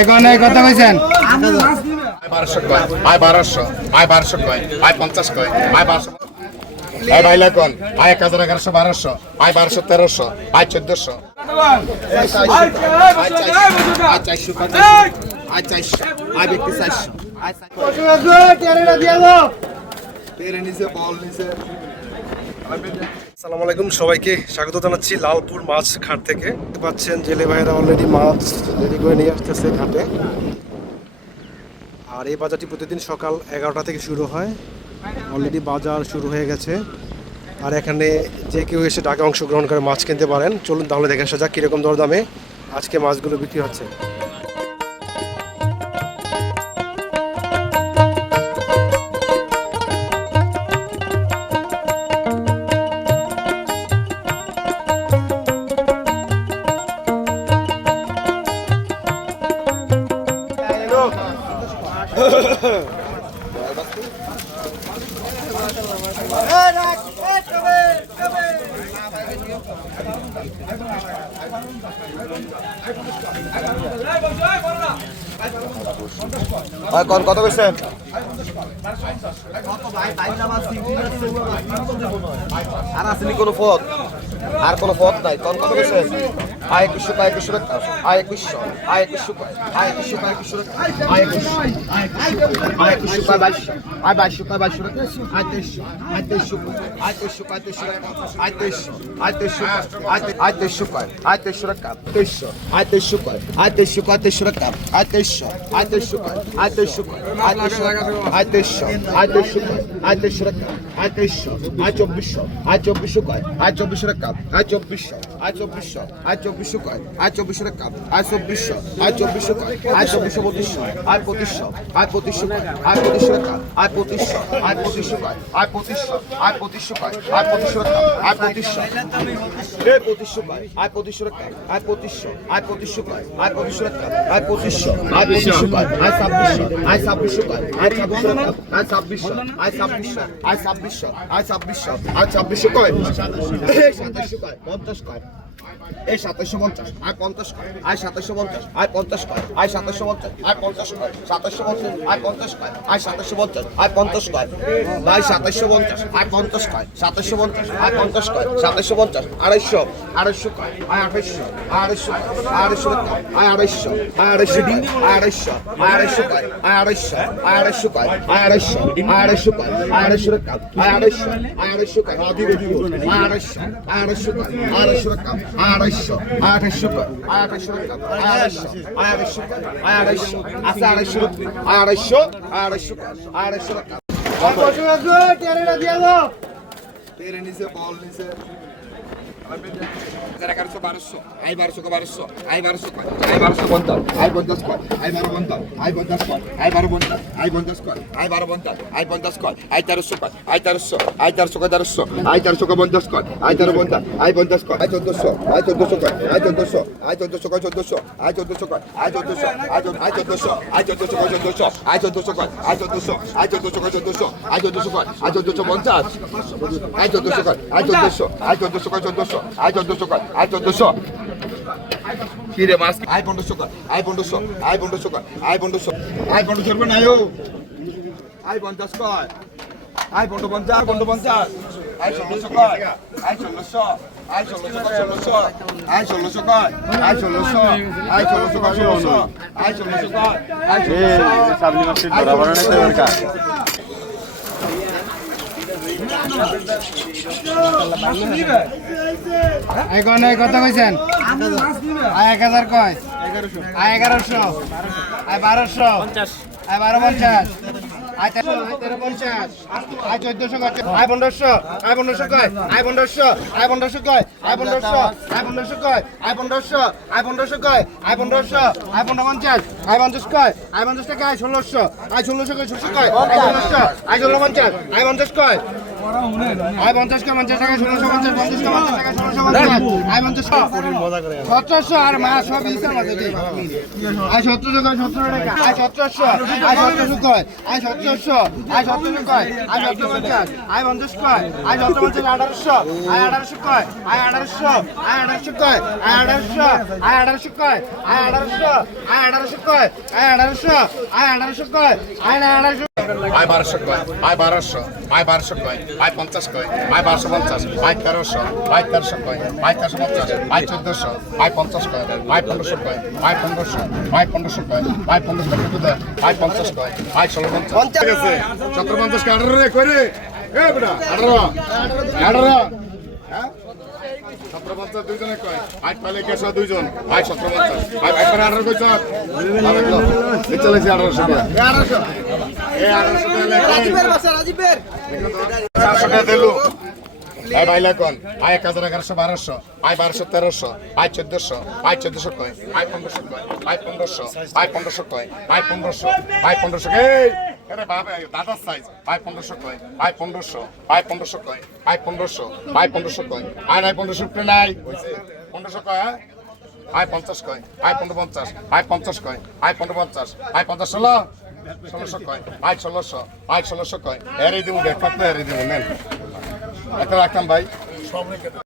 এখন কত কইছেন? 1200 কয়, আয় 1200, আয় 1200 কয়, আয় 50 কয়, আয় 1200, আয় বাইলা কোন, আয় 1000 1100 1200, আয় 1200 1300, আয় 1400, আয় 400, আয় 400, আয় ব্যক্তি 400, আয় তেরে নিচে বল নিচে। আসসালামু আলাইকুম, সবাইকে স্বাগত জানাচ্ছি লালপুর মাছ ঘাট থেকে। দেখতে পাচ্ছেন জেলে ভাইয়েরা অলরেডি মাছ রেডি করে নিয়ে আসতেছে ঘাটে। আর এই বাজারটি প্রতিদিন সকাল 11টা থেকে শুরু হয়। অলরেডি বাজার শুরু হয়ে গেছে। আর এখানে যে কেউ এসে টাকা অংশগ্রহণ করে মাছ কিনতে পারেন। চলুন তাহলে দেখে আসা যাক কীরকম দরদামে আজকে মাছগুলো বিক্রি হচ্ছে। কত কইছেন? আর আসেনি কোনো পথ, আর কোনো পথ নাই। কত কইছেন? আয় 2100, আয় 2100, আয় 2100, আয় 2100, আয় 2100, আয় 2100, আয় 2100, আয় 2200, আয় 2200, আয় 2200, আয় 2300, আয় 2300, আয় 2300, আয় 2300, আয় 2300, আয় 2300, আয় 2300, আয় 2300, আয় 2300, আয় 2300, আয় 2300, আয় 2300, আয় 2300, আয় 2300, আয় 2300, আয় 2300, আয় 2300, আয় 2300, আয় 2300, আয় 2400, আয় 2400, আয় 2400 টাকা, আয় 2400, আয় 2400, আয় 2400, আয় 2400 টাকা, আয় 2400, আয় 2400, আয় 2400 2500, আয় 2500, আয় 2500, আয় 2500 টাকা, আয় 2500, আয় 2500, আয় 2500, আয় 2500, আয় 2500 টাকা, আয় 2500, আয় 2500, আয় 2500 টাকা, আয় 2500, আয় 2500, আয় 2500 টাকা, আয় 2500, আয় 2500, আয় 2600, আয় 2600, আয় 2600 টাকা, আয় 2600, আয় 2600, আয় 2600, আয় 2600, আয় 2600 কয়, 2700 কয়, 50 কয়, এই 2750, আয় 50 কয়, আয় 2750, আয় 50 কয়, আয় 2750, আয় 50 কয়, 2750, আয় 50 কয়, আয় 2750, আয় 50 কয়, ভাই 2750, আয় 50 কয়, 2750, আয় 50 কয়, 2750, 250, 250 কয়, আয় 250, 250, 250 টাকা, আয় 250, আয় 250, আয় 250, আয় 250 কয়, আয় 250, আয় 250 কয়, আয় 250, আয় 250 কয়, আয় 250 টাকা, আয় 250, আয় 250 কয়, আয় 250, আয় 250, আয় 250 কয়, আয় 250 টাকা, আয় 250, আয় 250 কয়, আয় 250 টাকা, আয় 250, আয় 250 কয়, আয় 250, আছে 250, আয় 250, আয় 250 কয়, আয় 250 টাকা। তেরে নিচে বল নিচে। 1100 1200, আই 1200 কে 1200, আই 1200 কয়, আই 1200 50, আই 50 কয়, আই 12 50, আই 50 কয়, আই 12 50, আই 50 কয়, আই 12 50, আই 50 কয়, আই 1300 কয়, আই 1300, আই 1300 কয় 1300, আই 1300 কয় 50 কয়, আই 13 50, আই 50 কয়, আই 1400, আই 1400 কয়, আই 1400, আই 1400 কয় 1400, আই 1400 কয়, আই 1400, আই 1400, আই 1400 কয় 1400, আই 1400 কয়, আই 1400, আই 1400 কয় 1400, আই 1400 কয়, আই 1450, আই 1400 কয়, আই 1400, আই 1400 কয় 1400, আই 1400 কয়, আই 1400 কি রে মাছ, আই 1500 কয়, আই 1500, আই 1500 কয়, আই 1500, আই 1500 রুপে নাই ও, আই 50 কয়, আই 50, 50, আই 1600 কয়, আই 1600, আই 1600 কয় 1600, আই 1600 কয়, আই 1600, আই 1600 কয় 1600, আই 1600 কয়, আই 1600 সাবলি মাছের ধরা বানানো তো দরকার। এখন কত কইছেন? আয় 1000 কয়, আয় 1100, আয় 1200, আয় 1250, আয় 1350, আয় 1400 কয়, আয় 1500, আয় 1500 কয়, আয় 1500, আয় 1500 কয়, আয় 1500, আয় 1500 কয়, আয় 1500, আয় 1500 কয়, আয় 1500, আয় 1550, আয় 50 কয়, আয় 50 টাকা, আয় 1600, আয় 1600 কয় 1600 কয়, আয় 1600, আয় 1650, আয় 50 কয়, আয় 50 কয় 50 টাকা 1650 50 কয় 50 টাকা 1650 আয় 50 1700 আর মা সব ইসা মাঝে দে আয় 1700 কয় 17 টাকা আয় 1700 কয় আয় 1700 আয় 1700 কয় আয় 1750 আয় 50 কয় আয় 1750 1800 আয় 1800 কয় আয় 1800 আয় 1800 কয় আয় 1800 আয় 1800 কয় আয় 1800 আয় 1800 কয় আয় 1800 আয় 1800 কয় আয় 1800 আয় 1200 কয় আয় 1200 আয় 1200 কয় আয় 50 কয় আয় 1250 আয় 1300 আয় 1300 কয় আয় 1350 আয় 1400 আয় 50 কয় আয় 1500 কয় আয় 1500 আয় 1500 কয় আয় 1500 কত দে আয় 50 কয় আয় 1650 ঠিক আছে 1750 কা 18 রে কই রে এ বেটা 18 হ্যাঁ 1750 দুইজনে কয় আজ পালে কেস দুইজন আয় 1750 আয় একবার 18 কইছ এই চলেছে 1800 টাকা 1800 এই 1800 টাকা রাজীবের বাসা রাজীবের 400 টাকা দিলু আয় ভাইলা কোন আয় 1100 1200 আয় 1200 1300 আয় 1400 আয় 1400 কয় আয় 1500 কয় আয় 1500 আয় 1500 কয় আয় 1500 আয় 1500 এই আরে বাবা দাদা সাইজ আয় 1500 কয় আয় 1500 আয় 1500 কয় আয় 1500 আয় 1500 কয় আয় নাই 1500 প্লে নাই হইছে 1500 কয় আয় 50 কয় আয় 50 আয় 50 কয় আয় 50 আয় 50 1600 কয় আয় 1600 কয় এরে দিমু দেখ থাকতে এরে দিমু নেন একটা রাখতাম ভাই সব রেখে